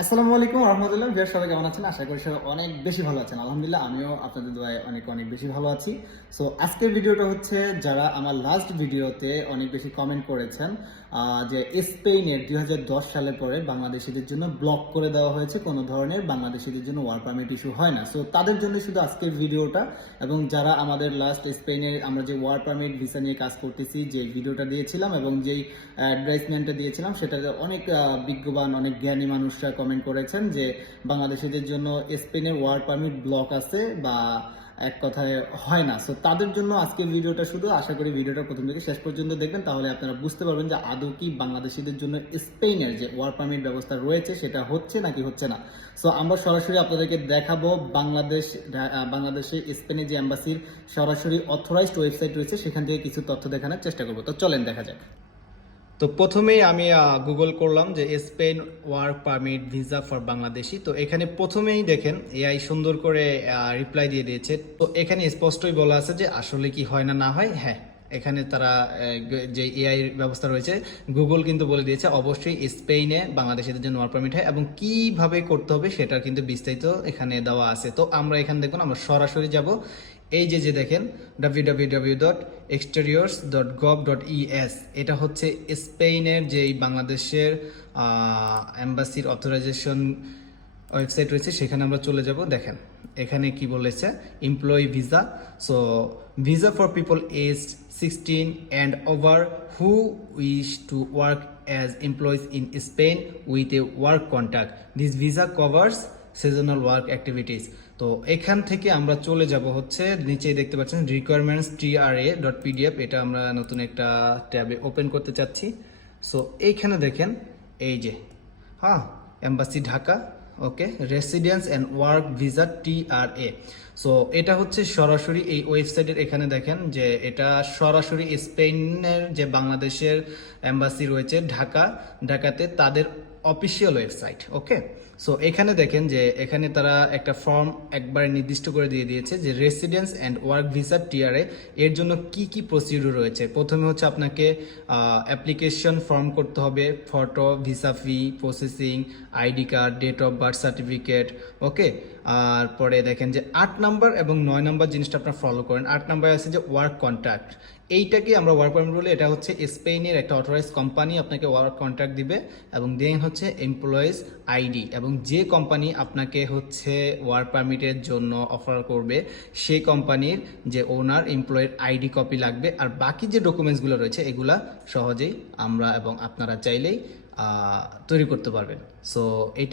আসসালামু আলাইকুম রহমতুল্লাহ। ভিউয়ার সবাই কেমন আছেন? আশা করি সবাই অনেক বেশি ভালো আছেন। আলহামদুলিল্লাহ আমিও আপনাদের দোয়ায় অনেক অনেক বেশি ভালো আছি। সো আজকের ভিডিওটা হচ্ছে, যারা আমার লাস্ট ভিডিওতে অনেক বেশি কমেন্ট করেছেন যে স্পেনের 2010 সালের পরে বাংলাদেশিদের জন্য ব্লক করে দেওয়া হয়েছে, কোনো ধরনের বাংলাদেশিদের জন্য ওয়ার্ক পারমিট ইস্যু হয় না। সো তাদের জন্য শুধু আজকের ভিডিওটা। এবং যারা আমাদের লাস্ট স্পেনের আমরা যে ওয়ার্ক পারমিট ভিসা নিয়ে কাজ করতেছি, যে ভিডিওটা দিয়েছিলাম এবং যেই অ্যাডভাইসমেন্টটা দিয়েছিলাম, সেটাতে অনেক বিজ্ঞবান অনেক জ্ঞানী মানুষরা কমেন্ট করেছেন যে বাংলাদেশিদের জন্য স্পেনের ওয়ার্ক পারমিট ব্লক আছে বা এক কথায় হয় না। সো তাদের জন্য আজকের ভিডিওটা শুধু। আশা করি ভিডিওটা প্রথম থেকে শেষ পর্যন্ত দেখবেন, তাহলে আপনারা বুঝতে পারবেন যে আদৌ কি বাংলাদেশিদের জন্য স্পেনের যে ওয়ার্ক পারমিট ব্যবস্থা রয়েছে সেটা হচ্ছে নাকি হচ্ছে না। সো আমরা সরাসরি আপনাদেরকে দেখাবো বাংলাদেশে স্পেনের যে এম্বাসির সরাসরি অথরাইজড ওয়েবসাইট রয়েছে, সেখান থেকে কিছু তথ্য দেখানোর চেষ্টা করবো। তো চলেন দেখা যাক। তো প্রথমেই আমি গুগল করলাম যে Spain work permit visa for Bangladeshi. তো এখানে প্রথমেই দেখেন এআই সুন্দর করে রিপ্লাই দিয়ে দিয়েছে। তো এখানে স্পষ্টই বলা আছে যে আসলে কি হয় না না হয়। হ্যাঁ, এখানে তারা যে এআই ব্যবস্থা রয়েছে, গুগল কিন্তু বলে দিয়েছে অবশ্যই স্পেনে বাংলাদেশিদের জন্য ওয়ার্ক পারমিট হয় এবং কিভাবে করতে হবে সেটার কিন্তু বিস্তারিত এখানে দেওয়া আছে। তো আমরা এখানে দেখুন, আমরা সরাসরি যাব। এই যে যে দেখেন www.exteriors.gov.es, এটা হচ্ছে স্পেনের যেই বাংলাদেশের এম্বাসির অথরাইজেশন ওয়েবসাইট রয়েছে, সেখানে আমরা চলে যাব। দেখেন এখানে কি বলেছে, employee visa. So visa for people age 16 and over who wish to work as employees in Spain with a work contract. This visa covers seasonal work activities. তো এখান থেকে আমরা চলে যাব হচ্ছে নিচেই দেখতে পাচ্ছেন রিকোয়ারমেন্টস TRA.pdf, এটা আমরা নতুন একটা ট্যাবে ওপেন করতে চাচ্ছি। সো এইখানে দেখেন এই যে embassy Dhaka, okay, residence and work visa TRA। So এটা হচ্ছে সরাসরি এই ওয়েবসাইটের, এখানে দেখেন যে এটা সরাসরি স্পেনের যে বাংলাদেশের এম্বাসি রয়েছে ঢাকাতে তাদের অফিসিয়াল ওয়েবসাইট। ওকে, সো এখানে দেখেন যে এখানে তারা একটা ফর্ম একবারে নির্দিষ্ট করে দিয়ে দিয়েছে যে residence and work visa TRA এর জন্য কি কি প্রসিডিউর রয়েছে। প্রথমে হচ্ছে আপনাকে অ্যাপ্লিকেশন ফর্ম করতে হবে, photo, visa fee, processing, ID card, date of birth certificate. Okay, আর পরে দেখেন যে 8 নাম্বার এবং 9 নাম্বার জিনিসটা আপনার ফলো করেন। 8 নাম্বারে আছে যে ওয়ার্ক কন্ট্রাক্ট, এইটাকে আমরা ওয়ার্ক পারমিট বলি। এটা হচ্ছে স্পেনের একটা অথরাইজ কোম্পানি আপনাকে ওয়ার্ক কন্ট্রাক্ট দিবে। এবং দেন হচ্ছে এমপ্লয়িজ আইডি, এবং যে কোম্পানি আপনাকে হচ্ছে ওয়ার্ক পারমিটের জন্য অফার করবে সেই কোম্পানির যে ওনার এমপ্লয়ের আইডি কপি লাগবে। আর বাকি যে ডকুমেন্টসগুলো রয়েছে এগুলা সহজেই আমরা এবং আপনারা চাইলেই তৈরি করতে পারবেন। সো এটা